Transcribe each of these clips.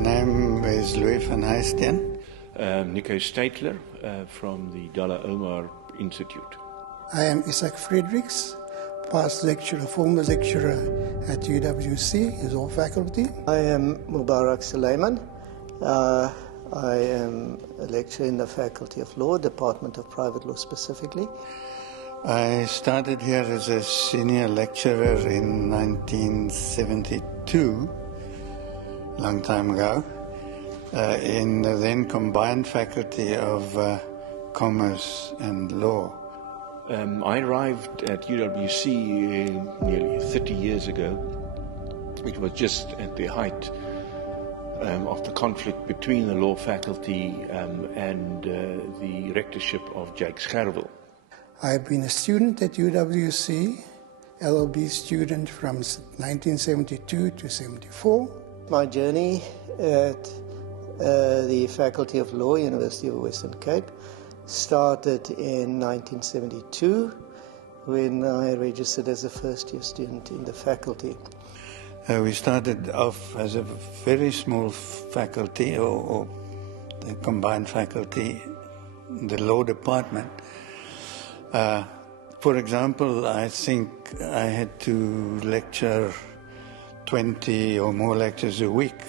name is Louis van Heijsteen. Nico Statler from the Dalla Omar Institute. I am Isaac Fredericks, past lecturer, former lecturer at UWC Law Faculty. I am Mubarak Suleiman. I am a lecturer in the Faculty of Law, Department of Private Law specifically. I started here as a senior lecturer in 1972, long time ago, in the then combined Faculty of Commerce and Law. I arrived at UWC nearly 30 years ago. It was just at the height of the conflict between the law faculty and the rectorship of Jakes Gerwel. I've been a student at UWC, LLB student from 1972 to 74. My journey at the Faculty of Law, University of Western Cape, started in 1972 when I registered as a first-year student in the faculty. We started off as a very small faculty, or the combined faculty, the law department. For example, I think I had to lecture 20 or more lectures a week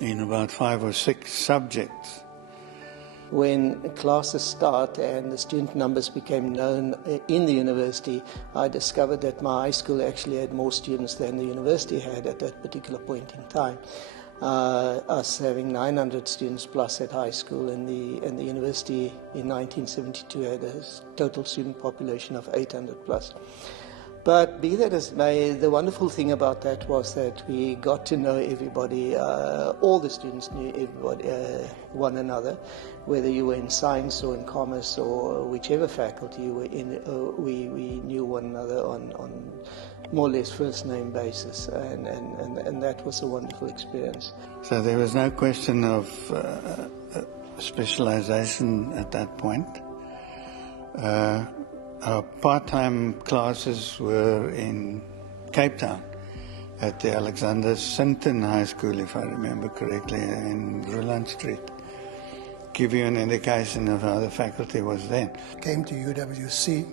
in about 5 or 6 subjects. When classes start and the student numbers became known in the university, I discovered that my high school actually had more students than the university had at that particular point in time. Us having 900 students plus at high school, and the university in 1972 had a total student population of 800 plus. But be that as may, the wonderful thing about that was that we got to know everybody. All the students knew everybody, one another, whether you were in science or in commerce or whichever faculty you were in. We knew one another on more or less first name basis, and that was a wonderful experience. So there was no question of specialization at that point. Our part-time classes were in Cape Town at the Alexander Sinton High School, if I remember correctly, in Roland Street. Give you an indication of how the faculty was then. Came to UWC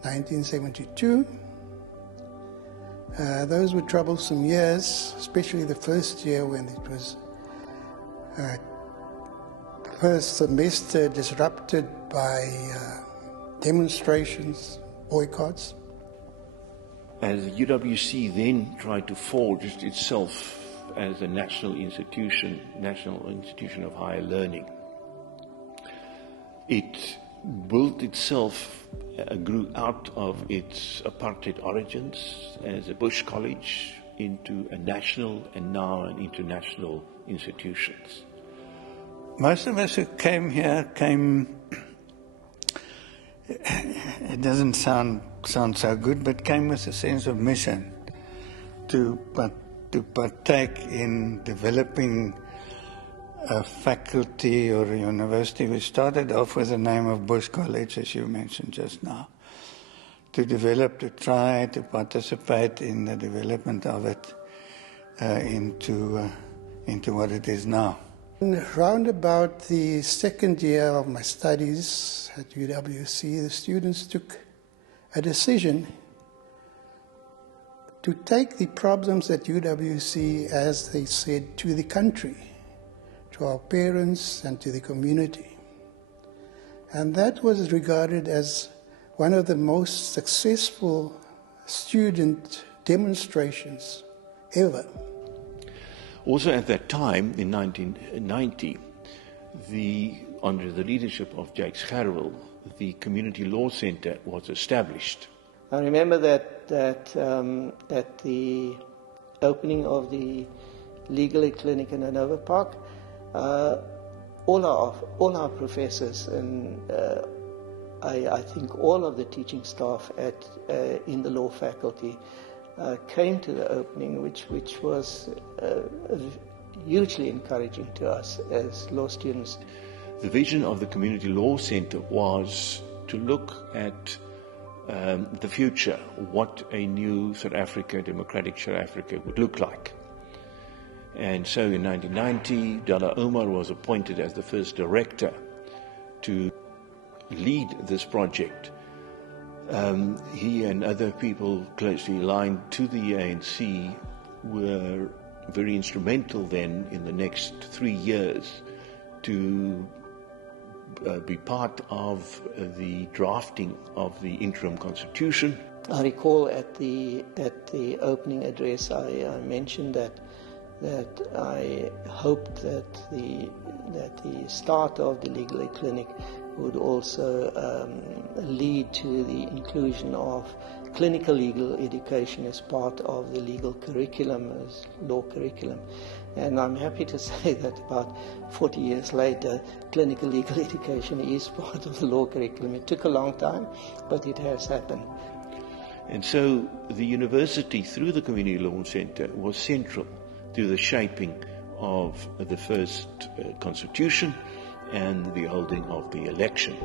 1972. Those were troublesome years, especially the first year when it was first semester disrupted by demonstrations, boycotts. As UWC then tried to forge itself as a national institution of higher learning, it built itself, grew out of its apartheid origins as a Bush college into a national and now an international institutions. Most of us who came here it doesn't sound so good, but came with a sense of mission to partake in developing a faculty or a university. We started off with the name of Bush College, as you mentioned just now, to try to participate in the development of it into what it is now. Round about the second year of my studies at UWC, the students took a decision to take the problems at UWC, as they said, to the country, to our parents and to the community. And that was regarded as one of the most successful student demonstrations ever. Also at that time, in 1990, under the leadership of Jakes Gerwel, the Community Law Centre was established. I remember that at the opening of the legal clinic in Hanover Park, all our professors and I think all of the teaching staff in the law faculty came to the opening, which was hugely encouraging to us as law students. The vision of the Community Law Centre was to look at the future, what a new South Africa, democratic South Africa, would look like. And so in 1990, Dalla Omar was appointed as the first director to lead this project. He and other people closely aligned to the ANC were very instrumental then in the next 3 years to be part of the drafting of the interim constitution. I recall at the opening address I mentioned that I hoped that the start of the legal aid clinic would also lead to the inclusion of clinical legal education as part of the legal curriculum, as law curriculum. And I'm happy to say that about 40 years later, clinical legal education is part of the law curriculum. It took a long time, but it has happened. And so the university, through the Community Law Centre, was central to the shaping of the first constitution and the holding of the election.